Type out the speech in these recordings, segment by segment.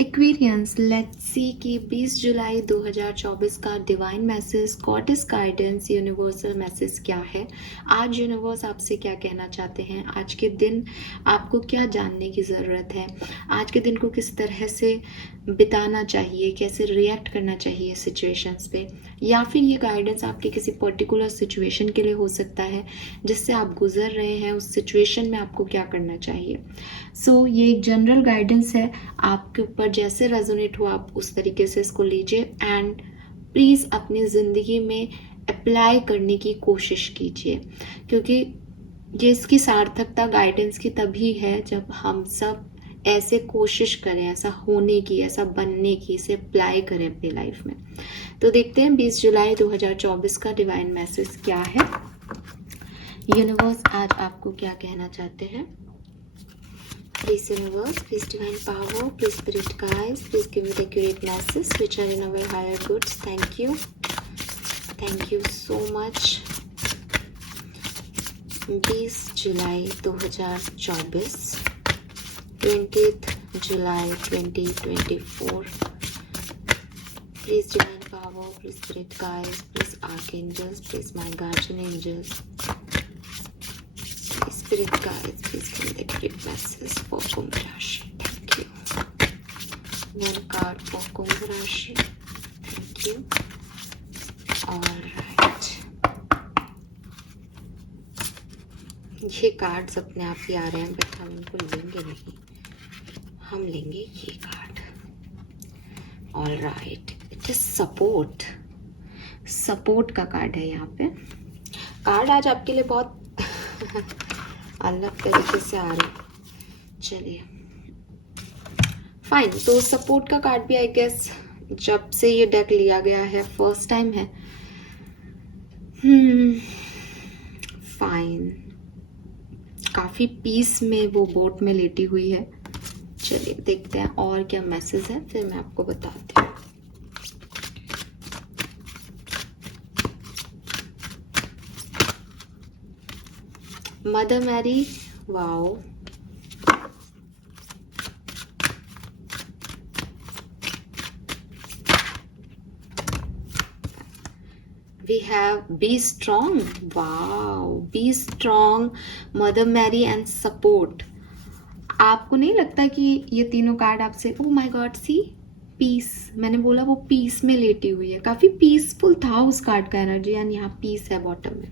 Aquarians, let's see कि 20 जुलाई 2024 का divine message, goddess guidance, universal message क्या है। आज यूनिवर्स आपसे क्या कहना चाहते हैं, आज के दिन आपको क्या जानने की ज़रूरत है, आज के दिन को किस तरह से बिताना चाहिए, कैसे रिएक्ट करना चाहिए सिचुएशंस पे, या फिर ये गाइडेंस आपके किसी पर्टिकुलर सिचुएशन के लिए हो सकता है जिससे आप गुजर रहे हैं, उस सिचुएशन में आपको क्या करना चाहिए। सो ये एक जनरल गाइडेंस है, आपके ऊपर जैसे रेजोनेट हो आप उस तरीके से इसको लीजिए एंड प्लीज़ अपनी ज़िंदगी में अप्लाई करने की कोशिश कीजिए, क्योंकि ये इसकी सार्थकता गाइडेंस की तभी है जब हम सब ऐसे कोशिश करें, ऐसा होने की, ऐसा बनने की, इसे अप्लाई करें अपनी लाइफ में। तो देखते हैं 20 जुलाई 2024 का डिवाइन मैसेज क्या है। यूनिवर्स आज आपको क्या कहना चाहते हैं। Please universe, please divine power, please spirit guides, please give me the accurate messages which are in our higher goods. Thank you. Thank you so much. 20 July 2024, 20th July 2024. Please divine power, please spirit guides, please archangels, please my guardian angels. Spirit guides, please give me the accurate message for Kumbh Rashi. Thank you. One card for Kumbh Rashi. Thank you. Alright. ये cards अपने आप ही आ रहे हैं but हम इनको लेंगे नहीं, हम लेंगे ये card. Alright. It is support. Support का कार्ड है यहाँ पे। कार्ड आज आपके लिए बहुत अलग तरीके से आ रहे। चलिए फाइन, तो सपोर्ट का कार्ड भी आई गेस जब से ये डेक लिया गया है फर्स्ट टाइम है। फाइन, काफी पीस में वो बोट में लेटी हुई है। चलिए देखते हैं और क्या मैसेज है, फिर मैं आपको बताती हूँ। Mother Mary, wow, we have be strong, wow, be strong, Mother Mary and support. आपको नहीं लगता कि ये तीनों कार्ड आपसे, oh my god see peace, मैंने बोला वो पीस में लेटी हुई है, काफी पीसफुल था उस कार्ड का एनर्जी एंड यहाँ पीस है बॉटम में।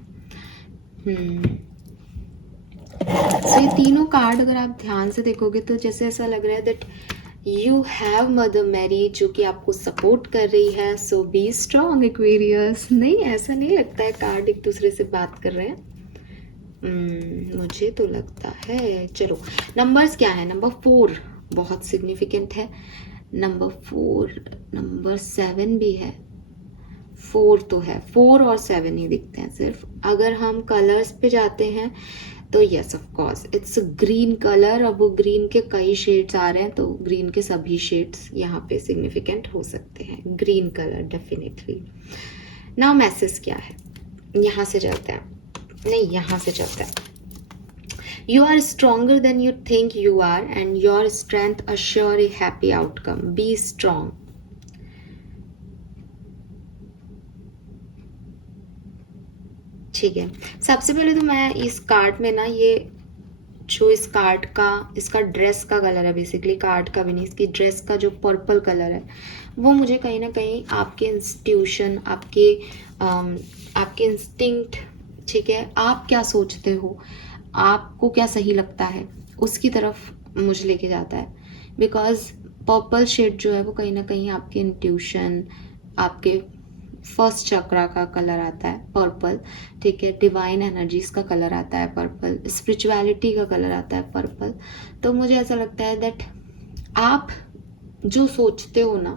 तो ये तीनों कार्ड अगर आप ध्यान से देखोगे तो जैसे ऐसा लग रहा है that you have Mother Mary जो कि आपको सपोर्ट कर रही है। So be strong Aquarius. नहीं, ऐसा नहीं लगता है कार्ड एक दूसरे से बात कर रहे हैं। मुझे तो लगता है। चलो नंबर्स क्या है, नंबर 4 बहुत सिग्निफिकेंट है, नंबर 4, नंबर 7 भी है, 4 तो है, 4 और 7 ही दिखते हैं सिर्फ। अगर हम कलर्स पे जाते हैं तो yes of course it's green colour. अब वो ग्रीन के कई शेड्स आ रहे हैं तो ग्रीन के सभी शेड्स यहाँ पे सिग्निफिकेंट हो सकते हैं। Green colour definitely. Now message क्या है, यहाँ से चलते हैं, नहीं यहाँ से चलते हैं। You are stronger than you think you are and your strength assure a happy outcome. Be strong. ठीक है, सबसे पहले तो मैं इस कार्ड में ना, ये जो इस कार्ड का, इसका ड्रेस का कलर है, बेसिकली कार्ड का भी नहीं, इसकी ड्रेस का जो पर्पल कलर है वो मुझे कहीं ना कहीं आपके इंस्टीट्यूशन, आपके इंस्टिंक्ट, ठीक है, आप क्या सोचते हो, आपको क्या सही लगता है, उसकी तरफ मुझे लेके जाता है। बिकॉज पर्पल शेड जो है वो कहीं ना कहीं आपके इंट्यूशन, आपके फर्स्ट चक्रा का कलर आता है पर्पल, ठीक है, डिवाइन एनर्जीज का कलर आता है पर्पल, स्पिरिचुअलिटी का कलर आता है पर्पल। तो मुझे ऐसा लगता है दैट आप जो सोचते हो ना,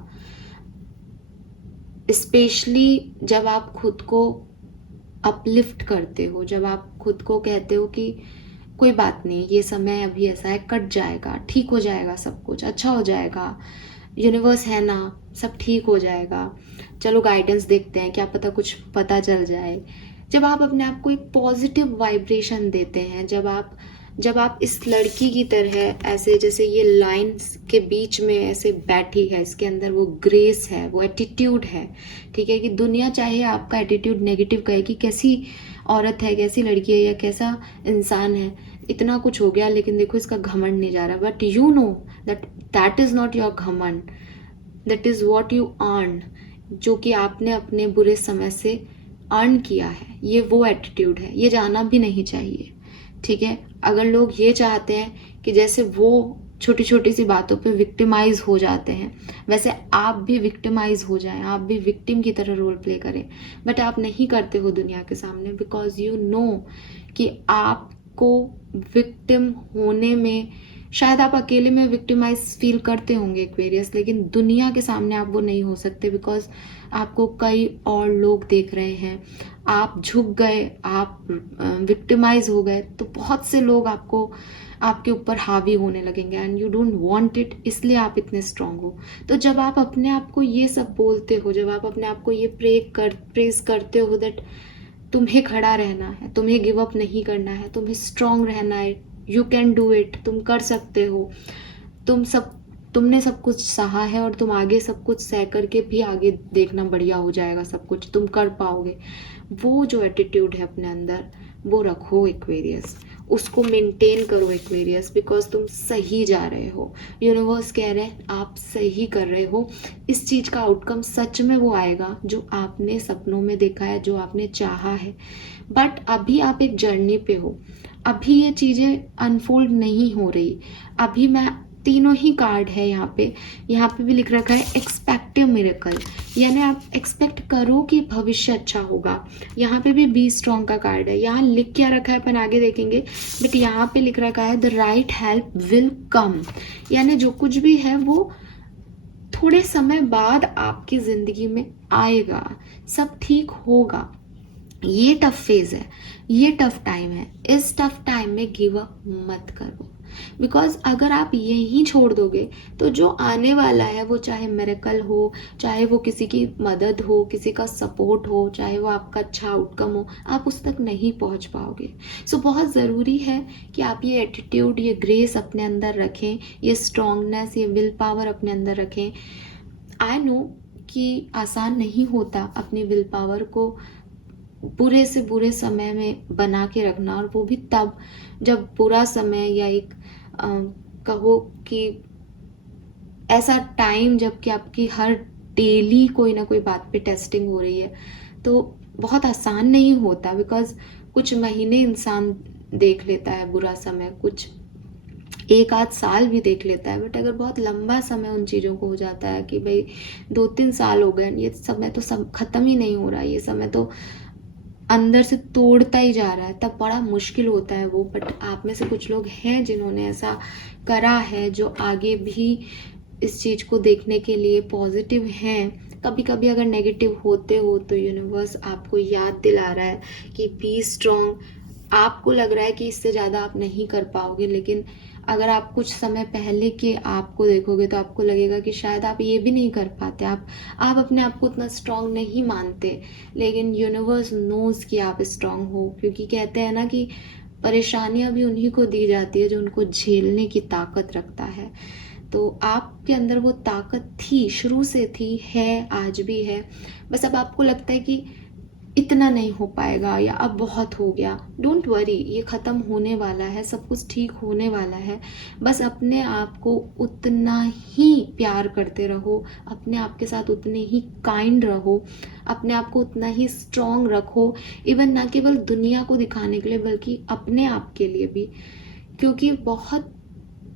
स्पेशली जब आप खुद को अपलिफ्ट करते हो, जब आप खुद को कहते हो कि कोई बात नहीं, ये समय अभी ऐसा है, कट जाएगा, ठीक हो जाएगा, सब कुछ अच्छा हो जाएगा, यूनिवर्स है ना, सब ठीक हो जाएगा, चलो गाइडेंस देखते हैं, क्या पता कुछ पता चल जाए। जब आप अपने आप को एक पॉजिटिव वाइब्रेशन देते हैं, जब आप जब आप इस लड़की की तरह ऐसे जैसे ये लाइंस के बीच में ऐसे बैठी है, इसके अंदर वो ग्रेस है, वो एटीट्यूड है, ठीक है, कि दुनिया चाहे आपका एटीट्यूड नेगेटिव कहे कि कैसी औरत है, कैसी लड़की है या कैसा इंसान है, इतना कुछ हो गया लेकिन देखो इसका घमंड नहीं जा रहा, but you know that that is not your घमंड, that is what you earn, जो कि आपने अपने बुरे समय से अर्न किया है, ये वो एटीट्यूड है, ये जाना भी नहीं चाहिए, ठीक है। अगर लोग ये चाहते हैं कि जैसे वो छोटी छोटी सी बातों पे विक्टिमाइज हो जाते हैं, वैसे आप भी विक्टिमाइज हो जाएं, आप भी विक्टिम की तरह रोल प्ले करें, बट आप नहीं करते हो दुनिया के सामने, बिकॉज यू नो कि आपको विक्टिम होने में, शायद आप अकेले में विक्टिमाइज फील करते होंगे एक्वेरियस, लेकिन दुनिया के सामने आप वो नहीं हो सकते, बिकॉज आपको कई और लोग देख रहे हैं, आप झुक गए, आप विक्टिमाइज हो गए, तो बहुत से लोग आपको आपके ऊपर हावी होने लगेंगे and you don't want it, इसलिए आप इतने स्ट्रांग हो। तो जब आप अपने आप को ये सब बोलते हो, जब आप अपने आप को ये प्रेज करते हो दैट तुम्हें खड़ा रहना है, तुम्हें गिव अप नहीं करना है, तुम्हें स्ट्रांग रहना है, यू कैन डू इट, तुम कर सकते हो, तुमने सब कुछ सहा है और तुम आगे सब कुछ सह करके भी आगे देखना बढ़िया हो जाएगा, सब कुछ तुम कर पाओगे, वो जो एटीट्यूड है अपने अंदर वो रखो एक्वेरियस, उसको मेंटेन करो एक्वेरियस, बिकॉज तुम सही जा रहे हो, यूनिवर्स कह रहे हैं आप सही कर रहे हो, इस चीज़ का आउटकम सच में वो आएगा जो आपने सपनों में देखा है, जो आपने चाहा है, बट अभी आप एक जर्नी पे हो, अभी ये चीज़ें अनफोल्ड नहीं हो रही, अभी मैं तीनों ही कार्ड है यहाँ पे भी लिख रखा है एक्सपेक्टिव मिरेकल, यानी आप एक्सपेक्ट करो कि भविष्य अच्छा होगा। यहाँ पे भी बी स्ट्रॉन्ग का कार्ड है, यहाँ लिख क्या रखा है अपन आगे देखेंगे, बट यहाँ पे लिख रखा है the right help will come, यानी जो कुछ भी है वो थोड़े समय बाद आपकी जिंदगी में आएगा, सब ठीक होगा। ये टफ फेज है, ये टफ टाइम है, इस टफ टाइम में गिव अप मत करो, बिकॉज अगर आप यहीं छोड़ दोगे तो जो आने वाला है वो चाहे मिरेकल हो, चाहे वो किसी की मदद हो, किसी का सपोर्ट हो, चाहे वो आपका अच्छा आउटकम हो, आप उस तक नहीं पहुंच पाओगे। सो बहुत ज़रूरी है कि आप ये एटीट्यूड, ये ग्रेस अपने अंदर रखें, ये स्ट्रांगनेस, ये विल पावर अपने अंदर रखें। आई नो कि आसान नहीं होता अपनी विल पावर को बुरे से बुरे समय में बना के रखना, और वो भी तब जब बुरा समय या एक कहो कि ऐसा टाइम जबकि आपकी हर डेली कोई ना कोई बात पे टेस्टिंग हो रही है, तो बहुत आसान नहीं होता, बिकॉज कुछ महीने इंसान देख लेता है बुरा समय, कुछ एक आध साल भी देख लेता है, बट अगर बहुत लंबा समय उन चीज़ों को हो जाता है कि भाई 2-3 साल हो गए, ये समय तो सब खत्म ही नहीं हो रहा, ये समय तो अंदर से तोड़ता ही जा रहा है, तब बड़ा मुश्किल होता है वो। बट आप में से कुछ लोग हैं जिन्होंने ऐसा करा है, जो आगे भी इस चीज़ को देखने के लिए पॉजिटिव हैं। कभी कभी अगर नेगेटिव होते हो तो यूनिवर्स आपको याद दिला रहा है कि बी स्ट्रॉन्ग, आपको लग रहा है कि इससे ज़्यादा आप नहीं कर पाओगे, लेकिन अगर आप कुछ समय पहले के आपको देखोगे तो आपको लगेगा कि शायद आप ये भी नहीं कर पाते, आप अपने आप को उतना स्ट्रांग नहीं मानते, लेकिन यूनिवर्स नोज कि आप स्ट्रांग हो, क्योंकि कहते हैं ना कि परेशानियां भी उन्हीं को दी जाती है जो उनको झेलने की ताकत रखता है। तो आपके अंदर वो ताकत थी, शुरू से थी, है, आज भी है, बस अब आपको लगता है कि इतना नहीं हो पाएगा या अब बहुत हो गया। डोंट वरी, ये ख़त्म होने वाला है, सब कुछ ठीक होने वाला है, बस अपने आप को उतना ही प्यार करते रहो, अपने आप के साथ उतने ही काइंड रहो, अपने आप को उतना ही स्ट्रॉन्ग रखो, इवन ना केवल दुनिया को दिखाने के लिए बल्कि अपने आप के लिए भी, क्योंकि बहुत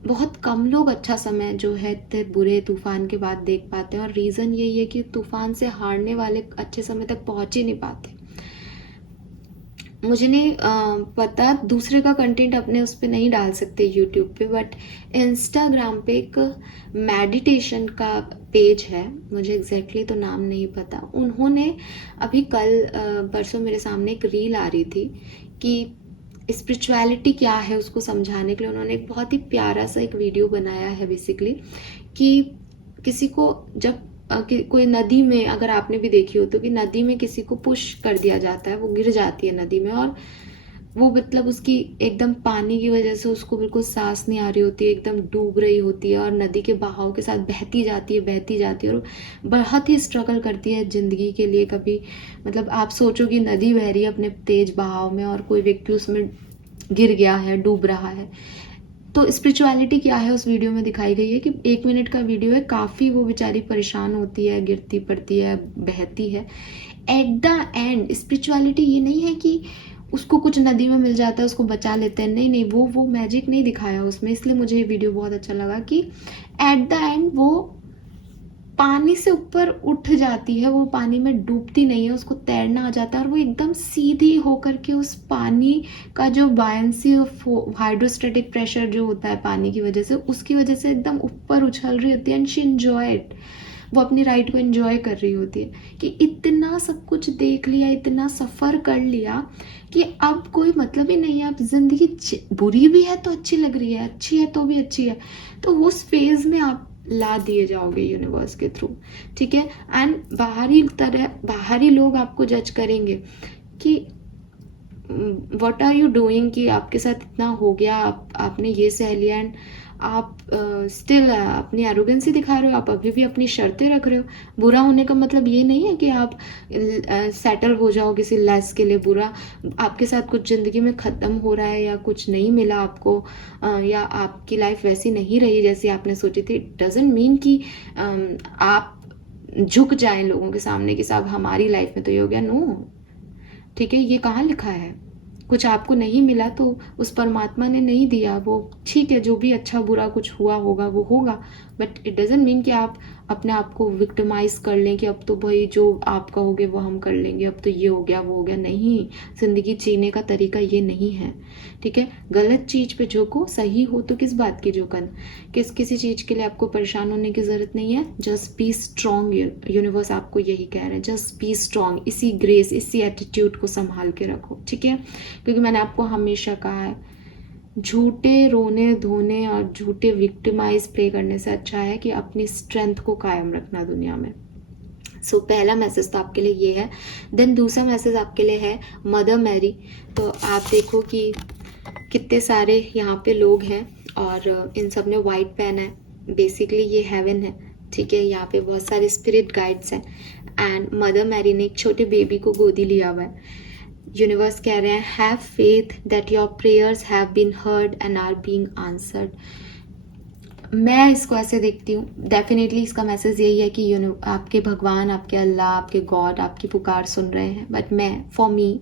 बहुत कम लोग अच्छा समय जो है इतने बुरे तूफान के बाद देख पाते हैं, और रीज़न यही है कि तूफान से हारने वाले अच्छे समय तक पहुंच ही नहीं पाते। मुझे नहीं पता, दूसरे का कंटेंट अपने उस पर नहीं डाल सकते यूट्यूब पे, बट इंस्टाग्राम पे एक मेडिटेशन का पेज है, मुझे एग्जैक्टली तो नाम नहीं पता, उन्होंने अभी कल परसों मेरे सामने एक रील आ रही थी कि स्पिरिचुअलिटी क्या है उसको समझाने के लिए उन्होंने एक बहुत ही प्यारा सा एक वीडियो बनाया है, बेसिकली कि किसी को जब कोई नदी में, अगर आपने भी देखी हो तो, कि नदी में किसी को पुश कर दिया जाता है, वो गिर जाती है नदी में, और वो मतलब उसकी एकदम पानी की वजह से उसको बिल्कुल सांस नहीं आ रही होती है, एकदम डूब रही होती है और नदी के बहाव के साथ बहती जाती है, बहती जाती है और बहुत ही स्ट्रगल करती है ज़िंदगी के लिए। कभी मतलब आप सोचो कि नदी बह रही है अपने तेज बहाव में और कोई व्यक्ति उसमें गिर गया है, डूब रहा है। तो स्पिरिचुअलिटी क्या है उस वीडियो में दिखाई गई है कि 1 मिनट का वीडियो है, काफ़ी वो बेचारी परेशान होती है, गिरती पड़ती है, बहती है। एट द एंड स्पिरिचुअलिटी ये नहीं है कि उसको कुछ नदी में मिल जाता है उसको बचा लेते हैं, नहीं नहीं, वो मैजिक नहीं दिखाया उसमें। इसलिए मुझे ये वीडियो बहुत अच्छा लगा कि एट द एंड वो पानी से ऊपर उठ जाती है, वो पानी में डूबती नहीं है, उसको तैरना आ जाता है और वो एकदम सीधी होकर के उस पानी का जो बायंसी हाइड्रोस्टेटिक प्रेशर जो होता है पानी की वजह से, उसकी वजह से एकदम ऊपर उछल रही होती है एंड शी एंजॉय इट। वो अपनी राइड को एंजॉय कर रही होती है कि इतना सब कुछ देख लिया, इतना सफ़र कर लिया कि अब कोई मतलब ही नहीं है। अब ज़िंदगी बुरी भी है तो अच्छी लग रही है, अच्छी है तो भी अच्छी है। तो उस फेज़ में आप ला दिए जाओगे यूनिवर्स के थ्रू, ठीक है। एंड बाहरी लोग आपको जज करेंगे कि व्हाट आर यू डूइंग, कि आपके साथ इतना हो गया, आपने ये सह लिया एंड आप स्टिल अपनी एरोगेंसी दिखा रहे हो, आप अभी भी अपनी शर्तें रख रहे हो। बुरा होने का मतलब ये नहीं है कि आप सेटल हो जाओ किसी लेस के लिए। बुरा आपके साथ कुछ ज़िंदगी में ख़त्म हो रहा है या कुछ नहीं मिला आपको, या आपकी लाइफ वैसी नहीं रही जैसी आपने सोची थी, इट डजेंट मीन कि आप झुक जाएं लोगों के सामने कि साहब हमारी लाइफ में तो ये हो गया। नो, ठीक है, ये कहाँ लिखा है? कुछ आपको नहीं मिला तो उस परमात्मा ने नहीं दिया, वो ठीक है, जो भी अच्छा बुरा कुछ हुआ होगा वो होगा, बट इट डजेंट मीन कि आप अपने आप को विक्टिमाइज कर लें कि अब तो भाई जो आप कहोगे वो हम कर लेंगे, अब तो ये हो गया वो हो गया। नहीं, ज़िंदगी जीने का तरीका ये नहीं है, ठीक है। गलत चीज़ पे झोंको, सही हो तो किस बात की झोंकन, किसी चीज़ के लिए आपको परेशान होने की ज़रूरत नहीं है। जस्ट बी स्ट्रॉन्ग, यूनिवर्स आपको यही कह रहे हैं, जस्ट बी स्ट्रॉन्ग। इसी ग्रेस, इसी एटीट्यूड को संभाल के रखो, ठीक है। क्योंकि मैंने आपको हमेशा कहा है, झूठे रोने धोने और झूठे विक्टिमाइज प्ले करने से अच्छा है कि अपनी स्ट्रेंथ को कायम रखना दुनिया में। सो पहला मैसेज तो आपके लिए ये है। देन दूसरा मैसेज आपके लिए है मदर मैरी। तो आप देखो कि कितने सारे यहाँ पे लोग हैं और इन सब ने वाइट पहना है। बेसिकली ये हेवन है, ठीक है। यहाँ पे बहुत सारे स्पिरिट गाइड्स हैं एंड मदर मैरी ने एक छोटे बेबी को गोदी लिया हुआ है। यूनिवर्स कह रहे हैं, have faith that your prayers have been heard and are being answered. मैं इसको ऐसे देखती हूँ, डेफिनेटली इसका मैसेज यही है कि आपके भगवान, आपके अल्लाह, आपके गॉड आपकी पुकार सुन रहे हैं। बट मैं, फॉर मी,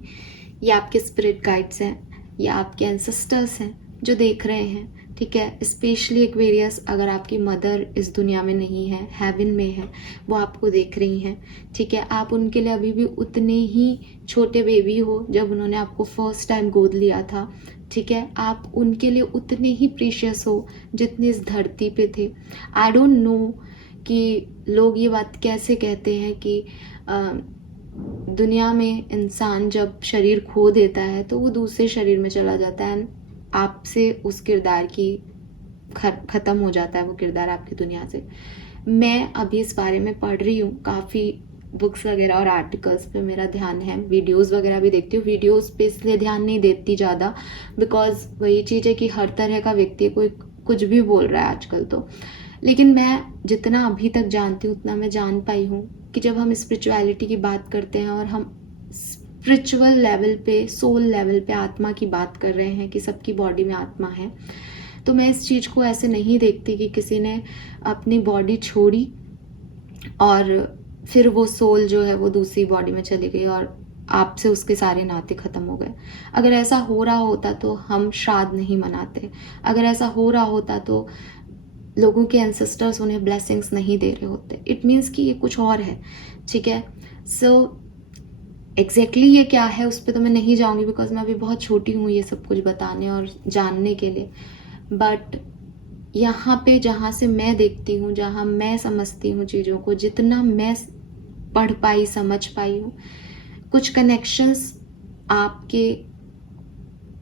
ये आपके स्पिरिट गाइड्स हैं या आपके एंसेस्टर्स हैं जो देख रहे हैं, ठीक है। स्पेशली एक्वेरियस, अगर आपकी मदर इस दुनिया में नहीं है, हेवन में है, वो आपको देख रही हैं, ठीक है। आप उनके लिए अभी भी उतने ही छोटे बेबी हो जब उन्होंने आपको फर्स्ट टाइम गोद लिया था, ठीक है। आप उनके लिए उतने ही प्रीशियस हो जितने इस धरती पे थे। आई डोंट नो कि लोग ये बात कैसे कहते हैं कि दुनिया में इंसान जब शरीर खो देता है तो वो दूसरे शरीर में चला जाता है, आपसे उस किरदार की ख़त्म हो जाता है वो किरदार आपकी दुनिया से। मैं अभी इस बारे में पढ़ रही हूँ, काफ़ी बुक्स वगैरह और आर्टिकल्स पे मेरा ध्यान है, वीडियोस वगैरह भी देखती हूँ। वीडियोस पे इसलिए ध्यान नहीं देती ज़्यादा बिकॉज वही चीज़ है कि हर तरह का व्यक्ति कोई कुछ भी बोल रहा है आजकल तो। लेकिन मैं जितना अभी तक जानती हूँ उतना मैं जान पाई हूँ कि जब हम स्पिरिचुअलिटी की बात करते हैं और हम स्पिरिचुअल लेवल पे, सोल लेवल पे आत्मा की बात कर रहे हैं कि सबकी बॉडी में आत्मा है, तो मैं इस चीज़ को ऐसे नहीं देखती कि किसी ने अपनी बॉडी छोड़ी और फिर वो सोल जो है वो दूसरी बॉडी में चली गई और आपसे उसके सारे नाते ख़त्म हो गए। अगर ऐसा हो रहा होता तो हम श्राद्ध नहीं मनाते। अगर ऐसा हो रहा होता तो लोगों के एंसेस्टर्स उन्हें ब्लेसिंग्स नहीं दे रहे होते। इट मीन्स कि ये कुछ और है, ठीक है। सो एग्जैक्टली ये क्या है उस पर तो मैं नहीं जाऊँगी बिकॉज मैं अभी बहुत छोटी हूँ ये सब कुछ बताने और जानने के लिए। बट यहाँ पे जहाँ से मैं देखती हूँ, जहाँ मैं समझती हूँ चीज़ों को, जितना मैं पढ़ पाई, समझ पाई हूँ, कुछ कनेक्शंस आपके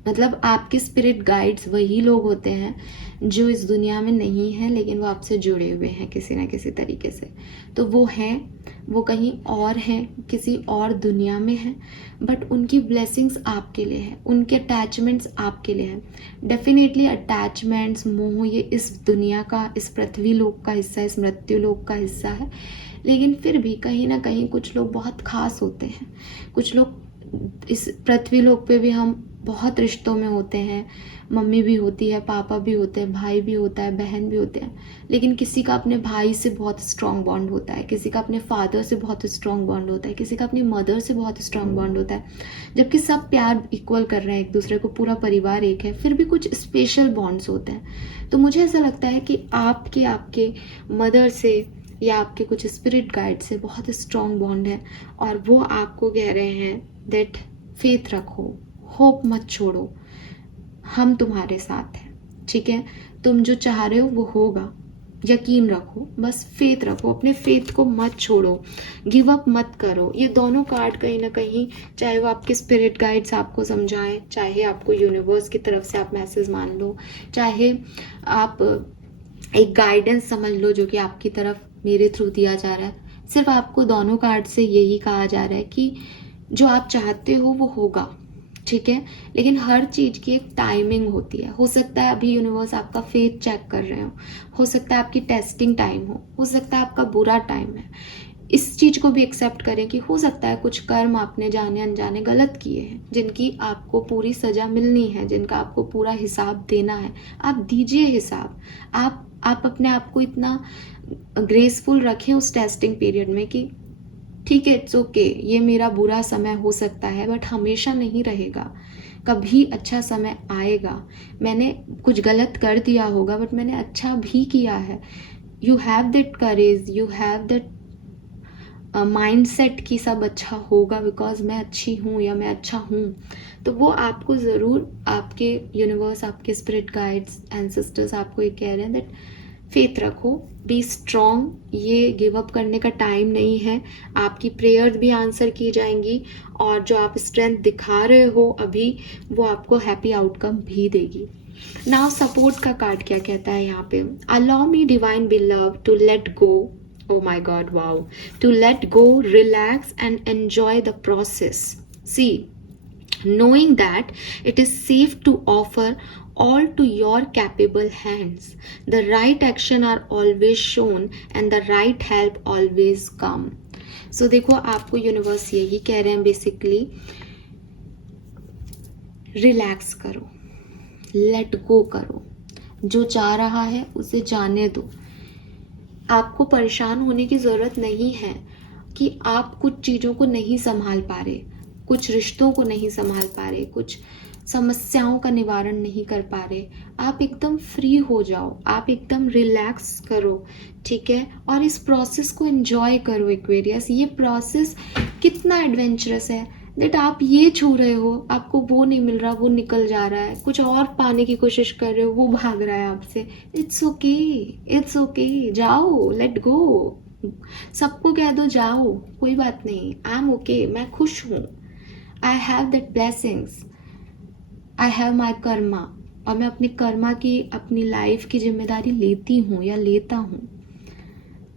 मतलब आपके स्पिरिट गाइड्स वही लोग होते हैं जो इस दुनिया में नहीं है, लेकिन वो आपसे जुड़े हुए हैं किसी ना किसी तरीके से। तो वो हैं, वो कहीं और हैं, किसी और दुनिया में हैं, बट उनकी ब्लेसिंग्स आपके लिए है, उनके अटैचमेंट्स आपके लिए हैं। डेफिनेटली अटैचमेंट्स, मोह, ये इस दुनिया का, इस पृथ्वी लोक का हिस्सा है, इस मृत्यु लोक का हिस्सा है। लेकिन फिर भी कहीं ना कहीं कुछ लोग बहुत खास होते हैं। कुछ लोग, इस पृथ्वी लोक पे भी हम बहुत रिश्तों में होते हैं, मम्मी भी होती है, पापा भी होते हैं, भाई भी होता है, बहन भी होते हैं। लेकिन किसी का अपने भाई से बहुत स्ट्रॉन्ग बॉन्ड होता है, किसी का अपने फादर से बहुत स्ट्रॉन्ग बॉन्ड होता है, किसी का अपनी मदर से बहुत स्ट्रॉन्ग बॉन्ड होता है। जबकि सब प्यार इक्वल कर रहे हैं एक दूसरे को, पूरा परिवार एक है, फिर भी कुछ स्पेशल बॉन्ड्स होते हैं। तो मुझे ऐसा लगता है कि आपके मदर से या आपके कुछ स्पिरिट गाइड से बहुत स्ट्रॉन्ग बॉन्ड है, और वो आपको कह रहे हैं दैट फेथ रखो, होप मत छोड़ो, हम तुम्हारे साथ हैं, ठीक है। तुम जो चाह रहे हो वो होगा, यकीन रखो, बस फेथ रखो, अपने फेथ को मत छोड़ो, गिव अप मत करो। ये दोनों कार्ड कहीं ना कहीं, चाहे वो आपके स्पिरिट गाइड्स आपको समझाएं, चाहे आपको यूनिवर्स की तरफ से आप मैसेज मान लो, चाहे आप एक गाइडेंस समझ लो जो कि आपकी तरफ मेरे थ्रू दिया जा रहा है, सिर्फ आपको दोनों कार्ड से यही कहा जा रहा है कि जो आप चाहते हो वो होगा, ठीक है। लेकिन हर चीज़ की एक टाइमिंग होती है। हो सकता है अभी यूनिवर्स आपका फेथ चेक कर रहे हो सकता है आपकी टेस्टिंग टाइम हो सकता है आपका बुरा टाइम है। इस चीज़ को भी एक्सेप्ट करें कि हो सकता है कुछ कर्म आपने जाने अनजाने गलत किए हैं, जिनकी आपको पूरी सज़ा मिलनी है, जिनका आपको पूरा हिसाब देना है। आप दीजिए हिसाब। आप अपने आप को इतना ग्रेसफुल रखें उस टेस्टिंग पीरियड में कि ठीक है, इट्स ओके, ये मेरा बुरा समय हो सकता है बट हमेशा नहीं रहेगा, कभी अच्छा समय आएगा। मैंने कुछ गलत कर दिया होगा बट मैंने अच्छा भी किया है। You have that courage, you have that mindset कि सब अच्छा होगा बिकॉज मैं अच्छी हूँ या मैं अच्छा हूँ। तो वो आपको ज़रूर, आपके यूनिवर्स, आपके स्पिरिट गाइड्स, एंसेस्टर्स आपको ये कह रहे हैं दैट फेथ रखो, बी स्ट्रॉन्ग, ये गिव अप करने का टाइम नहीं है। आपकी प्रेयर्स भी आंसर की जाएंगी, और जो आप स्ट्रेंथ दिखा रहे हो अभी, वो आपको हैप्पी आउटकम भी देगी। नाउ सपोर्ट का कार्ड क्या कहता है यहाँ पे? Allow me divine beloved to let go, oh my god, wow, to let go, relax and enjoy the process. See, knowing that it is safe to offer all to your capable hands. The right action are always shown and the right help always come. So देखो, आपको universe यही कह रहे हैं basically, relax करो, let go करो, जो जा रहा है उसे जाने दो। आपको परेशान होने की ज़रूरत नहीं है कि आप कुछ चीज़ों को नहीं संभाल पा रहे, कुछ रिश्तों को नहीं संभाल पा रहे, कुछ समस्याओं का निवारण नहीं कर पा रहे। आप एकदम फ्री हो जाओ, आप एकदम रिलैक्स करो, ठीक है। और इस प्रोसेस को एंजॉय करो एक्वेरियस। ये प्रोसेस कितना एडवेंचरस है दैट आप ये छू रहे हो, आपको वो नहीं मिल रहा, वो निकल जा रहा है, कुछ और पाने की कोशिश कर रहे हो, वो भाग रहा है आपसे। इट्स ओके, इट्स ओके, जाओ, लेट गो। सबको कह दो जाओ, कोई बात नहीं, आई एम ओके, मैं खुश हूँ, I have that blessings, I have my Karma, और मैं अपने कर्मा की, अपनी लाइफ की जिम्मेदारी लेती हूँ या लेता हूँ,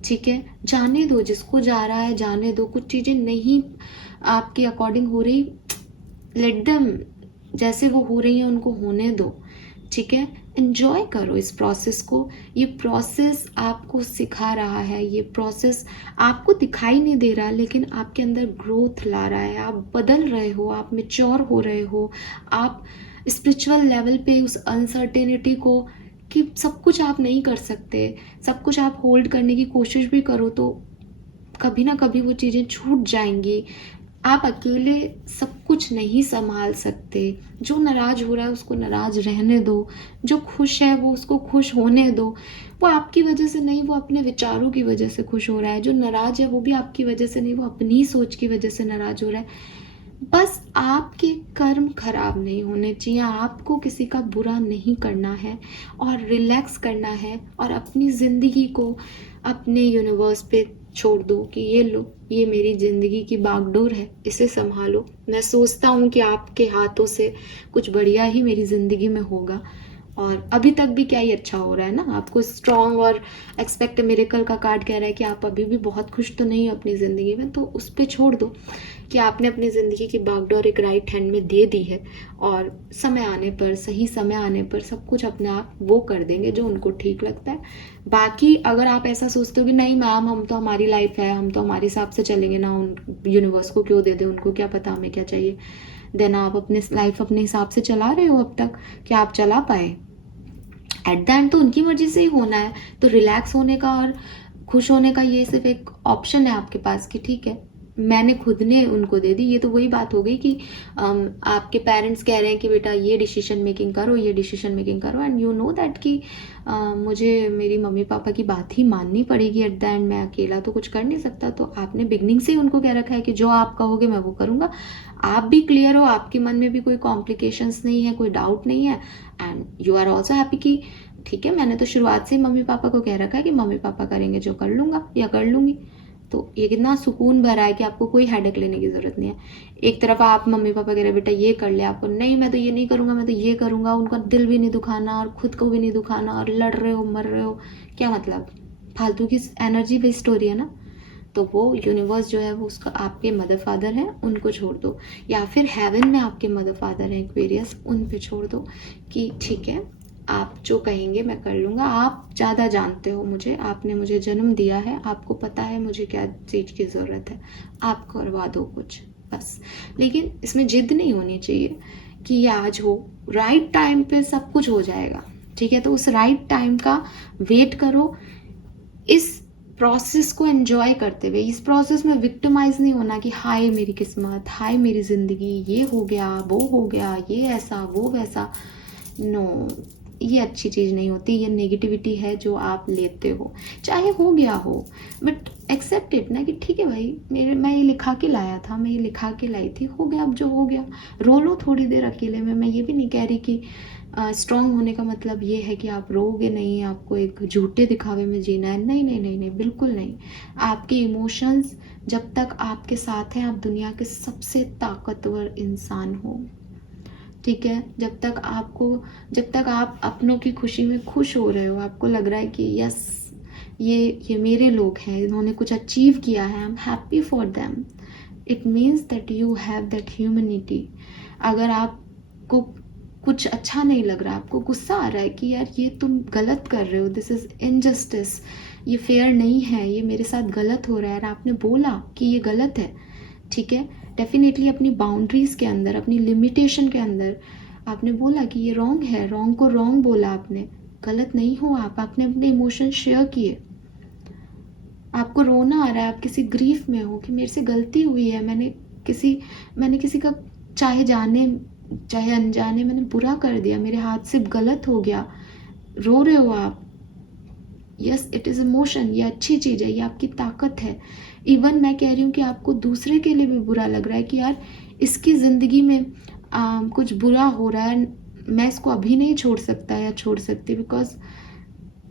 ठीक है। जाने दो, जिसको जा रहा है जाने दो। कुछ चीज़ें नहीं आपके अकॉर्डिंग हो रही, लेट देम, जैसे वो हो रही हैं उनको होने दो, ठीक है। एंजॉय करो इस प्रोसेस को। ये प्रोसेस आपको सिखा रहा है, ये प्रोसेस आपको दिखाई नहीं दे रहा लेकिन आपके अंदर ग्रोथ ला रहा है। आप बदल रहे हो, आप मैच्योर हो रहे हो, आप स्पिरिचुअल लेवल पे उस अनसर्टेनिटी को, कि सब कुछ आप नहीं कर सकते, सब कुछ आप होल्ड करने की कोशिश भी करो तो कभी ना कभी वो चीज़ें छूट जाएंगी। आप अकेले सब कुछ नहीं संभाल सकते। जो नाराज़ हो रहा है उसको नाराज़ रहने दो, जो खुश है वो उसको खुश होने दो। वो आपकी वजह से नहीं, वो अपने विचारों की वजह से खुश हो रहा है। जो नाराज़ है वो भी आपकी वजह से नहीं, वो अपनी सोच की वजह से नाराज़ हो रहा है। बस आपके कर्म खराब नहीं होने चाहिए, आपको किसी का बुरा नहीं करना है और रिलैक्स करना है और अपनी ज़िंदगी को अपने यूनिवर्स पे छोड़ दो कि ये लो, ये मेरी ज़िंदगी की बागडोर है, इसे संभालो। मैं सोचता हूँ कि आपके हाथों से कुछ बढ़िया ही मेरी ज़िंदगी में होगा और अभी तक भी क्या ही अच्छा हो रहा है ना। आपको स्ट्रॉन्ग और एक्सपेक्ट मिरेकल का कार्ड कह रहा है कि आप अभी भी बहुत खुश तो नहीं हो अपनी ज़िंदगी में, तो उस पर छोड़ दो कि आपने अपनी ज़िंदगी की बागडोर एक राइट हैंड में दे दी है और समय आने पर, सही समय आने पर सब कुछ अपने आप वो कर देंगे जो उनको ठीक लगता है। बाकी अगर आप ऐसा सोचते हो कि नहीं मैम, हम तो हमारी लाइफ है, हम तो हमारे हिसाब से चलेंगे ना, उन यूनिवर्स को क्यों दे दें, उनको क्या पता हमें क्या चाहिए, देन आप अपने लाइफ अपने हिसाब से चला रहे हो अब तक, क्या आप चला पाए? एट द एंड तो उनकी मर्जी से ही होना है, तो रिलैक्स होने का और खुश होने का ये सिर्फ एक ऑप्शन है आपके पास कि ठीक है मैंने खुद ने उनको दे दी। ये तो वही बात हो गई कि आपके पेरेंट्स कह रहे हैं कि बेटा ये डिसीजन मेकिंग करो, ये डिसीजन मेकिंग करो, एंड यू नो दैट कि मुझे मेरी मम्मी पापा की बात ही माननी पड़ेगी एट द एंड, मैं अकेला तो कुछ कर नहीं सकता। तो आपने बिगनिंग से ही उनको कह रखा है कि जो आप कहोगे मैं वो करूँगा। आप भी क्लियर हो, आपके मन में भी कोई कॉम्प्लिकेशंस नहीं है, कोई डाउट नहीं है, and you are also happy कि ठीक है मैंने तो शुरुआत से मम्मी पापा को कह रखा है कि मम्मी पापा करेंगे जो कर लूँगा या कर लूँगी। तो ये कितना सुकून भरा है कि आपको कोई हेडेक लेने की ज़रूरत नहीं है। एक तरफ आप मम्मी पापा कह रहे बेटा ये कर ले, आपको नहीं मैं तो ये नहीं करूँगा, मैं तो ये करूँगा, उनका दिल भी नहीं दुखाना और खुद को भी नहीं दुखाना और लड़ रहे हो मर रहे हो, क्या मतलब, फालतू की एनर्जी वेस्ट हो रही है ना। तो वो यूनिवर्स जो है वो उसका आपके मदर फादर हैं, उनको छोड़ दो, या फिर हेवन में आपके मदर फादर हैं एक्वेरियस, उन पे छोड़ दो कि ठीक है आप जो कहेंगे मैं कर लूँगा। आप ज़्यादा जानते हो मुझे, आपने मुझे जन्म दिया है, आपको पता है मुझे क्या चीज़ की ज़रूरत है, आप करवा दो कुछ बस। लेकिन इसमें जिद नहीं होनी चाहिए कि ये आज हो, राइट टाइम पे सब कुछ हो जाएगा, ठीक है। तो उस राइट टाइम का वेट करो, इस प्रोसेस को एंजॉय करते हुए, इस प्रोसेस में विक्टिमाइज नहीं होना कि हाय मेरी किस्मत, हाय मेरी ज़िंदगी, ये हो गया वो हो गया, ये ऐसा वो वैसा। नो, ये अच्छी चीज़ नहीं होती, ये नेगेटिविटी है जो आप लेते हो, चाहे हो गया हो, बट एक्सेप्ट इट ना कि ठीक है भाई मैं ये लिखा के लाया था, मैं ये लिखा के लाई थी, हो गया अब जो हो गया। रो लो थोड़ी देर अकेले में, मैं ये भी नहीं कह रही कि स्ट्रांग होने का मतलब ये है कि आप रोगे नहीं, आपको एक झूठे दिखावे में जीना है, नहीं नहीं नहीं नहीं, बिल्कुल नहीं। आपके इमोशंस जब तक आपके साथ हैं, आप दुनिया के सबसे ताकतवर इंसान हो, ठीक है। जब तक आप अपनों की खुशी में खुश हो रहे हो, आपको लग रहा है कि यस ये मेरे लोग हैं, इन्होंने कुछ अचीव किया है, I am happy for them, it means that you have that humanity. अगर आपको कुछ अच्छा नहीं लग रहा, आपको गुस्सा आ रहा है कि यार ये तुम गलत कर रहे हो, दिस इज़ इनजस्टिस, ये फेयर नहीं है, ये मेरे साथ गलत हो रहा है, और आपने बोला कि ये गलत है, ठीक है, डेफिनेटली अपनी बाउंड्रीज़ के अंदर, अपनी लिमिटेशन के अंदर आपने बोला कि ये रॉन्ग है, रॉन्ग को रॉन्ग बोला आपने, गलत नहीं हो आपने अपने इमोशन शेयर किए। आपको रोना आ रहा है, आप किसी ग्रीफ में हो कि मेरे से गलती हुई है, मैंने किसी का चाहे जाने चाहे अनजाने मैंने बुरा कर दिया, मेरे हाथ से गलत हो गया, रो रहे हो आप। यस, इट इज़ इमोशन, ये अच्छी चीज़ है, ये आपकी ताकत है। इवन मैं कह रही हूँ कि आपको दूसरे के लिए भी बुरा लग रहा है कि यार इसकी ज़िंदगी में कुछ बुरा हो रहा है, मैं इसको अभी नहीं छोड़ सकता या छोड़ सकती, बिकॉज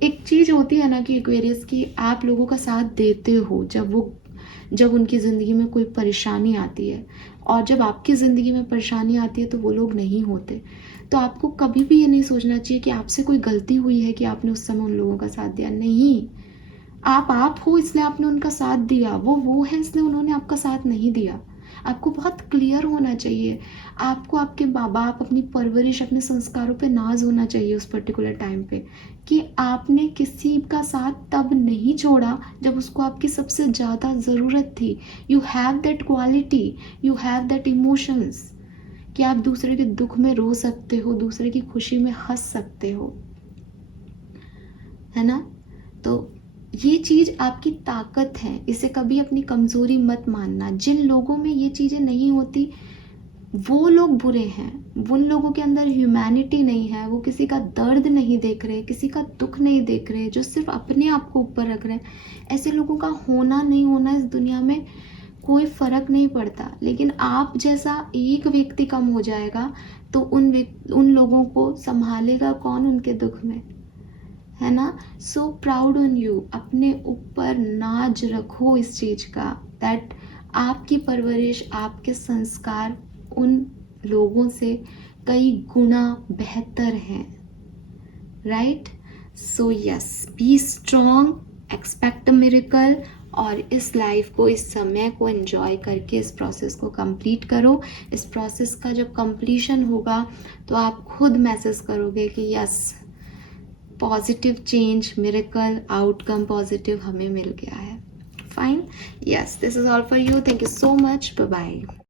एक चीज़ होती है ना कि एक्वेरियस की, आप लोगों का साथ देते हो जब उनकी ज़िंदगी में कोई परेशानी आती है, और जब आपकी ज़िंदगी में परेशानी आती है तो वो लोग नहीं होते। तो आपको कभी भी ये नहीं सोचना चाहिए कि आपसे कोई गलती हुई है कि आपने उस समय उन लोगों का साथ दिया, नहीं। आप हो इसलिए आपने उनका साथ दिया, वो है इसलिए उन्होंने आपका साथ नहीं दिया। आपको बहुत क्लियर होना चाहिए, आपको आपके माँ बाप, अपनी परवरिश, अपने संस्कारों पे नाज होना चाहिए उस पर्टिकुलर टाइम पे कि आपने किसी का साथ तब नहीं छोड़ा जब उसको आपकी सबसे ज़्यादा ज़रूरत थी। You have that quality, you have that emotions कि आप दूसरे के दुख में रो सकते हो, दूसरे की खुशी में हंस सकते हो, है ना। तो ये चीज़ आपकी ताकत है, इसे कभी अपनी कमज़ोरी मत मानना। जिन लोगों में ये चीज़ें नहीं होती वो लोग बुरे हैं, उन लोगों के अंदर ह्यूमैनिटी नहीं है, वो किसी का दर्द नहीं देख रहे, किसी का दुख नहीं देख रहे, जो सिर्फ अपने आप को ऊपर रख रहे हैं। ऐसे लोगों का होना नहीं होना इस दुनिया में कोई फ़र्क नहीं पड़ता, लेकिन आप जैसा एक व्यक्ति कम हो जाएगा तो उन लोगों को संभालेगा कौन उनके दुख में, है ना? सो प्राउड ऑन यू, अपने ऊपर नाज रखो इस चीज़ का, दैट आपकी परवरिश, आपके संस्कार उन लोगों से कई गुना बेहतर हैं, right? So yes, be strong, expect a miracle, और इस लाइफ को, इस समय को एंजॉय करके इस प्रोसेस को कंप्लीट करो। इस प्रोसेस का जब कंप्लीशन होगा तो आप खुद महसूस करोगे कि yes, positive change, miracle, outcome positive हमें मिल गया है। Fine, yes, this is all for you. Thank you so much, bye bye.